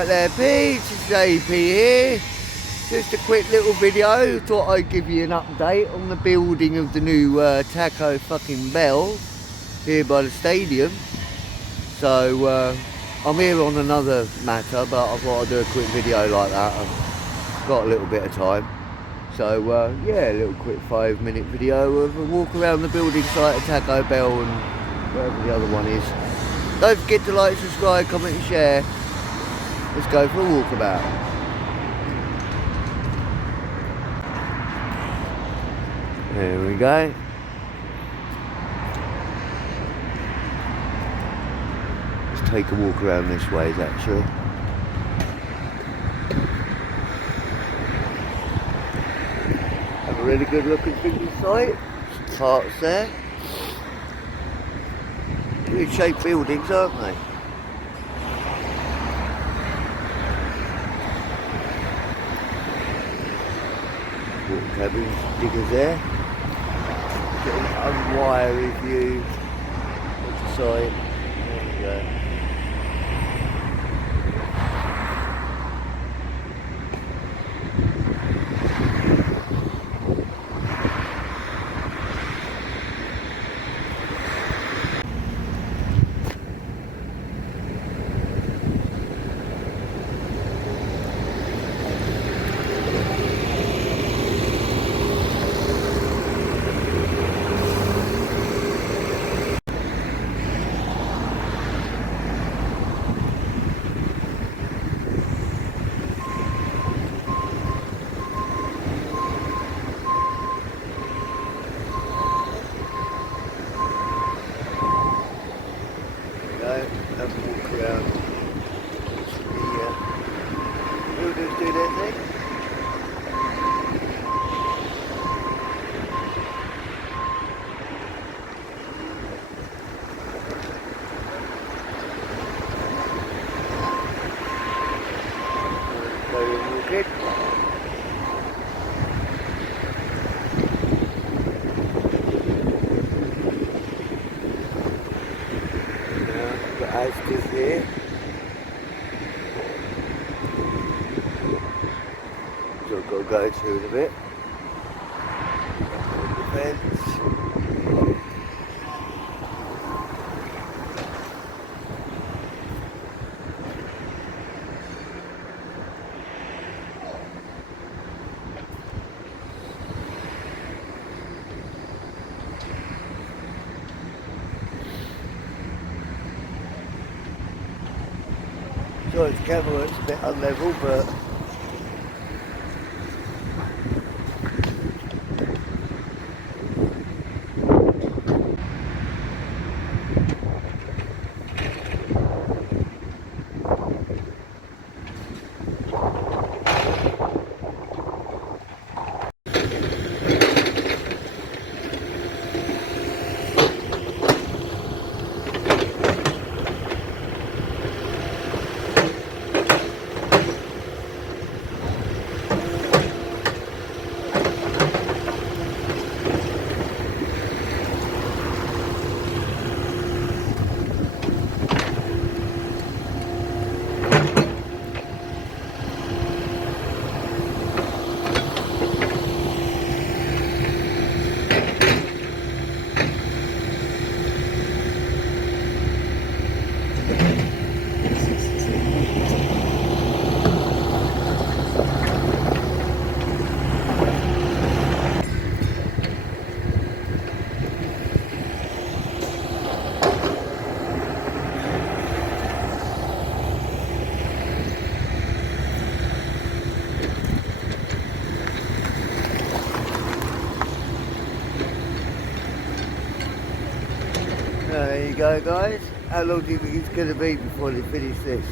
Right there, peeps, it's AP here. Just a quick little video. Thought I'd give you an update on the building of the new Tako fucking Bell here by the stadium. So I'm here on another matter, but I thought I'd do a quick video like that. I've got a little bit of time. So yeah, a little quick 5-minute video of a walk around the building site of Tako Bell and wherever the other one is. Don't forget to like, subscribe, comment and share. Let's go for a walkabout. There we go. Let's take a walk around this way actually. Have a really good look at the site. Some carts there. Weird shaped buildings, aren't they? Water cabins, diggers there. Get an unwiry view of the site. There we go. Have a walk around. The builders do their thing. Go and walk in. Acc here. So I've got to go through in a bit. The fence. Sorry, the camera works a bit unlevel, but there you go, guys. How long do you think it's going to be before they finish this?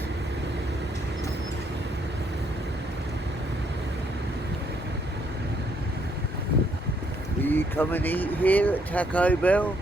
Will you come and eat here at Tako Bell?